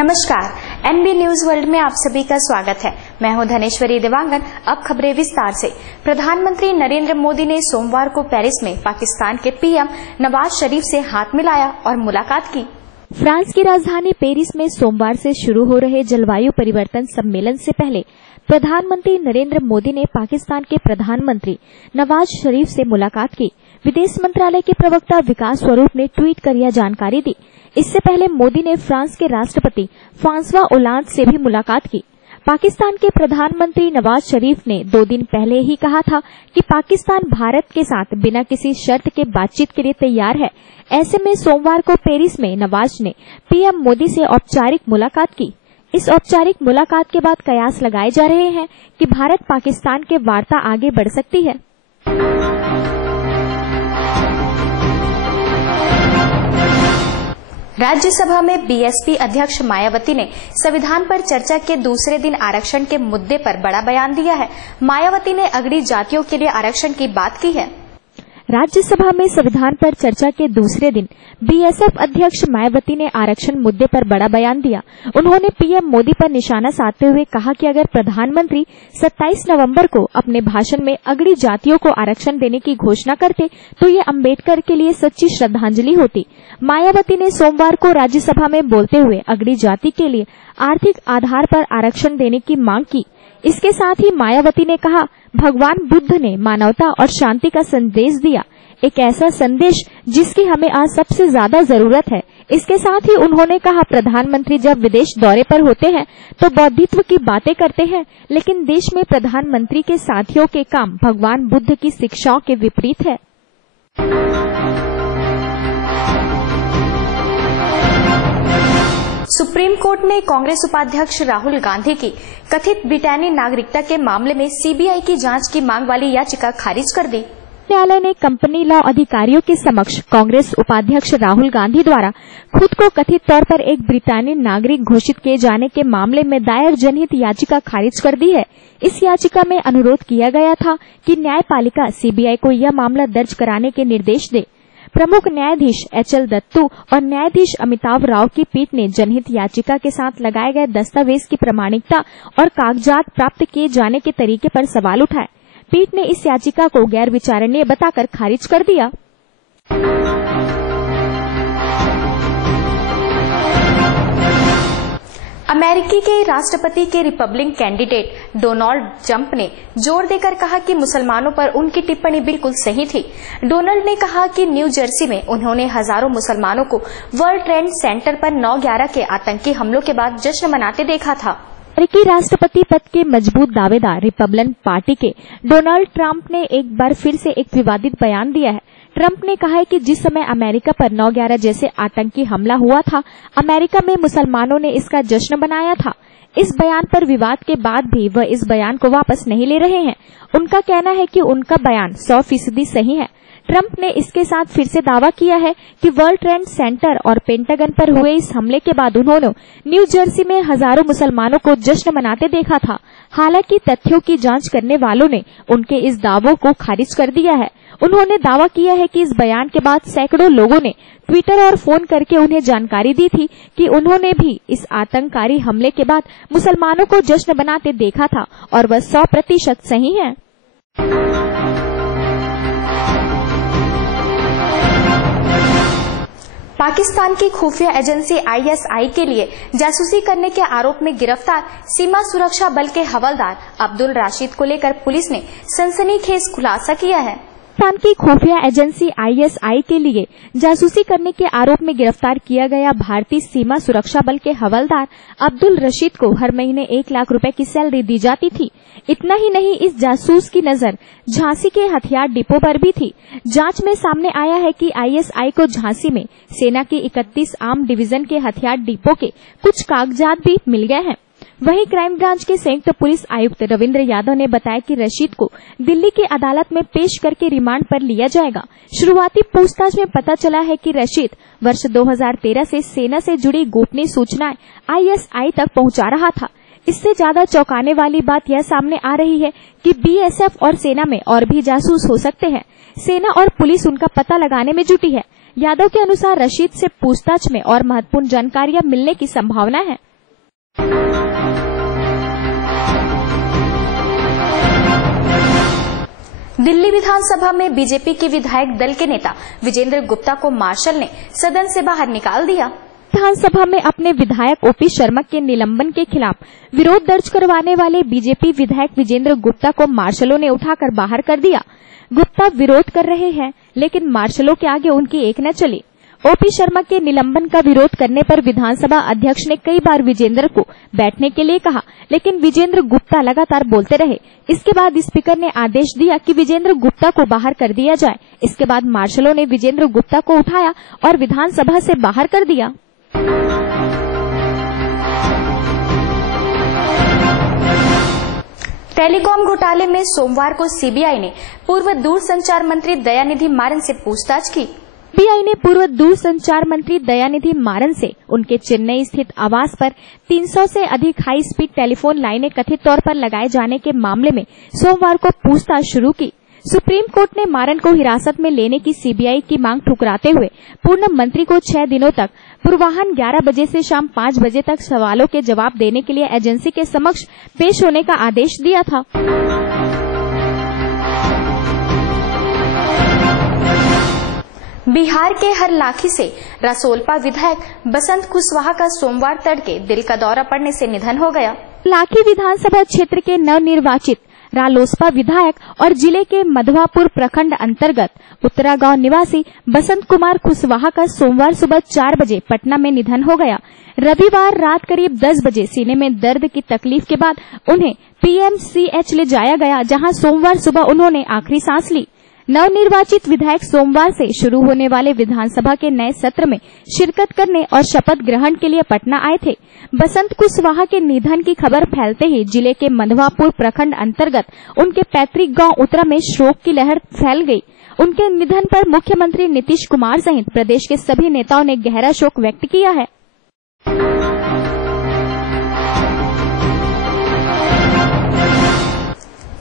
नमस्कार, NB news world में आप सभी का स्वागत है। मैं हूं धनेश्वरी देवांगन। अब खबरें विस्तार से। प्रधानमंत्री नरेंद्र मोदी ने सोमवार को पेरिस में पाकिस्तान के पीएम नवाज शरीफ से हाथ मिलाया और मुलाकात की। फ्रांस की राजधानी पेरिस में सोमवार से शुरू हो रहे जलवायु परिवर्तन सम्मेलन से पहले प्रधानमंत्री नरेंद्र मोदी ने पाकिस्तान के प्रधानमंत्री नवाज शरीफ से मुलाकात की। विदेश मंत्रालय के प्रवक्ता विकास स्वरूप ने ट्वीट कर यह जानकारी दी। इससे पहले मोदी ने फ्रांस के राष्ट्रपति फ्रांसवा ओलांद से भी मुलाकात की। पाकिस्तान के प्रधानमंत्री नवाज शरीफ ने 2 दिन पहले ही कहा था कि पाकिस्तान भारत के साथ बिना किसी शर्त के बातचीत के लिए तैयार है। ऐसे में सोमवार को पेरिस में नवाज ने पीएम मोदी से औपचारिक मुलाकात की। इस औपचारिक मुलाकात के बाद कयास लगाए जा रहे हैं कि भारत पाकिस्तान के वार्ता आगे बढ़ सकती है। राज्यसभा में बीएसपी अध्यक्ष मायावती ने संविधान पर चर्चा के दूसरे दिन आरक्षण के मुद्दे पर बड़ा बयान दिया है। मायावती ने अगड़ी जातियों के लिए आरक्षण की बात की है। राज्यसभा में संविधान पर चर्चा के दूसरे दिन बीएसएफ अध्यक्ष मायावती ने आरक्षण मुद्दे पर बड़ा बयान दिया। उन्होंने पीएम मोदी पर निशाना साधते हुए कहा कि अगर प्रधानमंत्री 27 नवंबर को अपने भाषण में अगड़ी जातियों को आरक्षण देने की घोषणा करते तो ये अंबेडकर के लिए सच्ची श्रद्धांजलि होती। मायावती ने सोमवार को राज्यसभा में बोलते हुए अगड़ी जाति के लिए आर्थिक आधार पर आरक्षण देने की मांग की। इसके साथ ही मायावती ने कहा, भगवान बुद्ध ने मानवता और शांति का संदेश दिया, एक ऐसा संदेश जिसकी हमें आज सबसे ज्यादा जरूरत है। इसके साथ ही उन्होंने कहा, प्रधानमंत्री जब विदेश दौरे पर होते हैं तो बौद्धित्व की बातें करते हैं, लेकिन देश में प्रधानमंत्री के साथियों के काम भगवान बुद्ध की शिक्षाओं के विपरीत है। सुप्रीम कोर्ट ने कांग्रेस उपाध्यक्ष राहुल गांधी की कथित ब्रिटेनी नागरिकता के मामले में सीबीआई की जांच की मांग वाली याचिका खारिज कर दी। न्यायालय ने कंपनी लॉ अधिकारियों के समक्ष कांग्रेस उपाध्यक्ष राहुल गांधी द्वारा खुद को कथित तौर पर एक ब्रिटेनी नागरिक घोषित किए जाने के मामले में दायर जनहित याचिका खारिज कर दी है। इस याचिका में अनुरोध किया गया था कि न्यायपालिका सीबीआई को यह मामला दर्ज कराने के निर्देश दे। प्रमुख न्यायाधीश एचएल दत्तू और न्यायाधीश अमिताभ राव की पीठ ने जनहित याचिका के साथ लगाए गए दस्तावेज की प्रामाणिकता और कागजात प्राप्त किए जाने के तरीके पर सवाल उठाए। पीठ ने इस याचिका को गैर विचारणीय बताकर खारिज कर दिया। अमेरिकी के राष्ट्रपति के रिपब्लिकन कैंडिडेट डोनाल्ड ट्रंप ने जोर देकर कहा कि मुसलमानों पर उनकी टिप्पणी बिल्कुल सही थी। डोनाल्ड ने कहा कि न्यू जर्सी में उन्होंने हजारों मुसलमानों को वर्ल्ड ट्रेड सेंटर पर 9/11 के आतंकी हमलों के बाद जश्न मनाते देखा था। अमेरिकी राष्ट्रपति पद के मजबूत दावेदार रिपब्लिकन पार्टी के डोनाल्ड ट्रंप ने एक बार फिर से एक विवादित बयान दिया है। ट्रंप ने कहा है कि जिस समय अमेरिका पर 9/11 जैसे आतंकी हमला हुआ था, अमेरिका में मुसलमानों ने इसका जश्न मनाया था। इस बयान पर विवाद के बाद भी वह इस बयान को वापस नहीं ले रहे हैं। उनका कहना है कि उनका बयान 100% सही है। ट्रंप ने इसके साथ फिर से दावा किया है कि वर्ल्ड ट्रेड सेंटर और पेंटागन पर हुए इस हमले के बाद उन्होंने न्यू जर्सी में हजारों मुसलमानों को जश्न मनाते देखा था। हालांकि तथ्यों की जांच करने वालों ने उनके इस दावों को खारिज कर दिया है। उन्होंने दावा किया है कि इस बयान के बाद सैकड़ों लोगों ने ट्विटर और फोन करके उन्हें जानकारी दी थी कि उन्होंने भी इस आतंककारी हमले के बाद मुसलमानों को जश्न मनाते देखा था और वह 100% सही है। पाकिस्तान की खुफिया एजेंसी आईएसआई के लिए जासूसी करने के आरोप में गिरफ्तार सीमा सुरक्षा बल के हवलदार अब्दुल राशिद को लेकर पुलिस ने सनसनीखेज खुलासा किया है। पाकिस्तान की खुफिया एजेंसी आईएसआई के लिए जासूसी करने के आरोप में गिरफ्तार किया गया भारतीय सीमा सुरक्षा बल के हवलदार अब्दुल रशीद को हर महीने 1 लाख रुपए की सैलरी दी जाती थी। इतना ही नहीं, इस जासूस की नजर झांसी के हथियार डिपो पर भी थी। जांच में सामने आया है कि आईएसआई को झांसी में सेना के 31 आर्म डिवीजन के हथियार डिपो के कुछ कागजात भी मिल गए हैं। वहीं क्राइम ब्रांच के संयुक्त पुलिस आयुक्त रविंद्र यादव ने बताया कि रशीद को दिल्ली की अदालत में पेश करके रिमांड पर लिया जाएगा। शुरुआती पूछताछ में पता चला है कि रशीद वर्ष 2013 से सेना से जुड़ी गोपनीय सूचनाएं आईएसआई तक पहुंचा रहा था। इससे ज्यादा चौंकाने वाली बात यह सामने आ रही है कि बीएसएफ और सेना में और भी जासूस हो सकते हैं। सेना और पुलिस उनका पता लगाने में जुटी है। यादव के अनुसार रशीद से पूछताछ में और महत्वपूर्ण जानकारियां मिलने की संभावना है। दिल्ली विधानसभा में बीजेपी के विधायक दल के नेता विजेंद्र गुप्ता को मार्शल ने सदन से बाहर निकाल दिया। विधानसभा में अपने विधायक ओपी शर्मा के निलंबन के खिलाफ विरोध दर्ज करवाने वाले बीजेपी विधायक विजेंद्र गुप्ता को मार्शलों ने उठाकर बाहर कर दिया। गुप्ता विरोध कर रहे हैं, लेकिन मार्शलों के आगे उनकी एक न चली। ओपी शर्मा के निलंबन का विरोध करने पर विधानसभा अध्यक्ष ने कई बार विजेंद्र को बैठने के लिए कहा, लेकिन विजेंद्र गुप्ता लगातार बोलते रहे। इसके बाद स्पीकर ने आदेश दिया कि विजेंद्र गुप्ता को बाहर कर दिया जाए। इसके बाद मार्शलों ने विजेंद्र गुप्ता को उठाया और विधानसभा से बाहर कर दिया। टेलीकॉम घोटाले में सोमवार को सीबीआई ने पूर्व दूरसंचार मंत्री दयानिधि मारन से पूछताछ की। सीबीआई ने पूर्व दूरसंचार मंत्री दयानिधि मारन से उनके चेन्नई स्थित आवास पर 300 से अधिक हाई स्पीड टेलीफोन लाइनें कथित तौर पर लगाए जाने के मामले में सोमवार को पूछताछ शुरू की। सुप्रीम कोर्ट ने मारन को हिरासत में लेने की सीबीआई की मांग ठुकराते हुए पूर्व मंत्री को 6 दिनों तक पूर्वाह्न 11 बजे से शाम 5 बजे तक सवालों के जवाब देने के लिए एजेंसी के समक्ष पेश होने का आदेश दिया था। बिहार के हरलाखी से रासोलपा विधायक बसंत कुशवाहा का सोमवार तड़के दिल का दौरा पड़ने से निधन हो गया। लाखी विधानसभा क्षेत्र के नवनिर्वाचित रालोसपा विधायक और जिले के मधवापुर प्रखंड अंतर्गत उत्तरा गांव निवासी बसंत कुमार कुशवाहा का सोमवार सुबह 4 बजे पटना में निधन हो गया। रविवार रात करीब 10 बजे सीने में दर्द की तकलीफ के बाद उन्हें पीएमसीएच ले जाया गया, जहां सोमवार सुबह उन्होंने आखिरी सांस ली। नवनिर्वाचित विधायक सोमवार से शुरू होने वाले विधानसभा के नए सत्र में शिरकत करने और शपथ ग्रहण के लिए पटना आए थे। बसंत कुशवाहा के निधन की खबर फैलते ही जिले के मधवापुर प्रखंड अंतर्गत उनके पैतृक गांव उत्तरा में शोक की लहर फैल गई। उनके निधन पर मुख्यमंत्री नीतीश कुमार सहित प्रदेश के सभी नेताओं ने गहरा शोक व्यक्त किया है।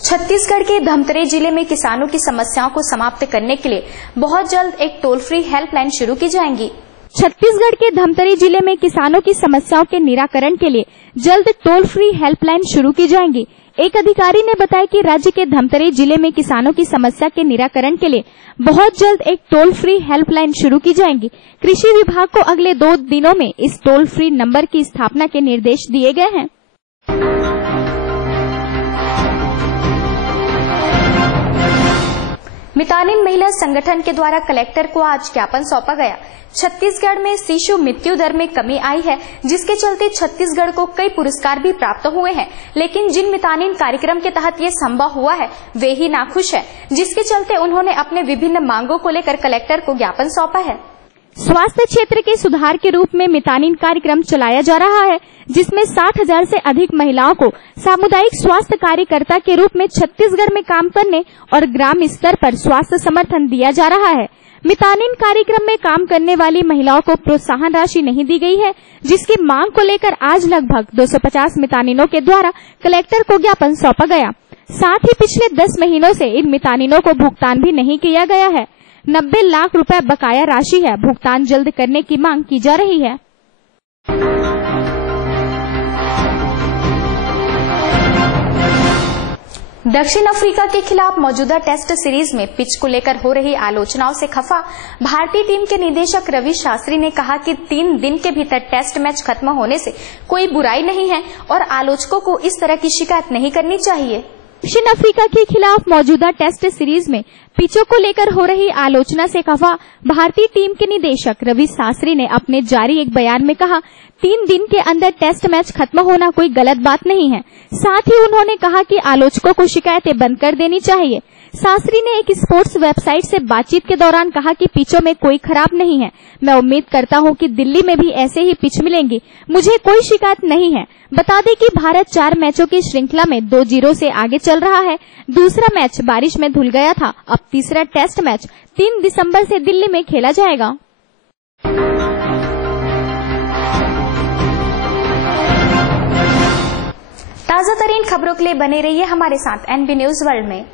छत्तीसगढ़ के धमतरी जिले में किसानों की समस्याओं को समाप्त करने के लिए बहुत जल्द एक टोल फ्री हेल्पलाइन शुरू की जाएगी। छत्तीसगढ़ के धमतरी जिले में किसानों की समस्याओं के निराकरण के लिए जल्द टोल फ्री हेल्पलाइन शुरू की जाएंगी। एक अधिकारी ने बताया कि राज्य के धमतरी जिले में किसानों की समस्या के निराकरण के लिए बहुत जल्द एक टोल फ्री हेल्पलाइन शुरू की जाएंगी। कृषि विभाग को अगले 2 दिनों में इस टोल फ्री नंबर की स्थापना के निर्देश दिए गए हैं। मितानिन महिला संगठन के द्वारा कलेक्टर को आज ज्ञापन सौंपा गया। छत्तीसगढ़ में शिशु मृत्यु दर में कमी आई है, जिसके चलते छत्तीसगढ़ को कई पुरस्कार भी प्राप्त हुए हैं, लेकिन जिन मितानिन कार्यक्रम के तहत ये संभव हुआ है वे ही नाखुश है, जिसके चलते उन्होंने अपने विभिन्न मांगों को लेकर कलेक्टर को ज्ञापन सौंपा है। स्वास्थ्य क्षेत्र के सुधार के रूप में मितानिन कार्यक्रम चलाया जा रहा है, जिसमें 60,000 से अधिक महिलाओं को सामुदायिक स्वास्थ्य कार्यकर्ता के रूप में छत्तीसगढ़ में काम करने और ग्राम स्तर पर स्वास्थ्य समर्थन दिया जा रहा है। मितानिन कार्यक्रम में काम करने वाली महिलाओं को प्रोत्साहन राशि नहीं दी गई है, जिसकी मांग को लेकर आज लगभग 250 मितानिनों के द्वारा कलेक्टर को ज्ञापन सौंपा गया। साथ ही पिछले 10 महीनों से इन मितानिनों को भुगतान भी नहीं किया गया है। 90 लाख रुपए बकाया राशि है, भुगतान जल्द करने की मांग की जा रही है। दक्षिण अफ्रीका के खिलाफ मौजूदा टेस्ट सीरीज में पिच को लेकर हो रही आलोचनाओं से खफा भारतीय टीम के निदेशक रवि शास्त्री ने कहा कि 3 दिन के भीतर टेस्ट मैच खत्म होने से कोई बुराई नहीं है और आलोचकों को इस तरह की शिकायत नहीं करनी चाहिए। दक्षिण अफ्रीका के खिलाफ मौजूदा टेस्ट सीरीज में पिचों को लेकर हो रही आलोचना से खफा भारतीय टीम के निदेशक रवि शास्त्री ने अपने जारी एक बयान में कहा, 3 दिन के अंदर टेस्ट मैच खत्म होना कोई गलत बात नहीं है। साथ ही उन्होंने कहा कि आलोचकों को शिकायतें बंद कर देनी चाहिए। शास्त्री ने एक स्पोर्ट्स वेबसाइट से बातचीत के दौरान कहा कि पिचों में कोई खराब नहीं है। मैं उम्मीद करता हूं कि दिल्ली में भी ऐसे ही पिच मिलेंगी, मुझे कोई शिकायत नहीं है। बता दें कि भारत 4 मैचों की श्रृंखला में 2-0 से आगे चल रहा है। दूसरा मैच बारिश में धुल गया था। अब तीसरा टेस्ट मैच 3 दिसंबर से दिल्ली में खेला जाएगा। ताजा तरीन खबरों के लिए बने रहिए हमारे साथ एनबी न्यूज वर्ल्ड में।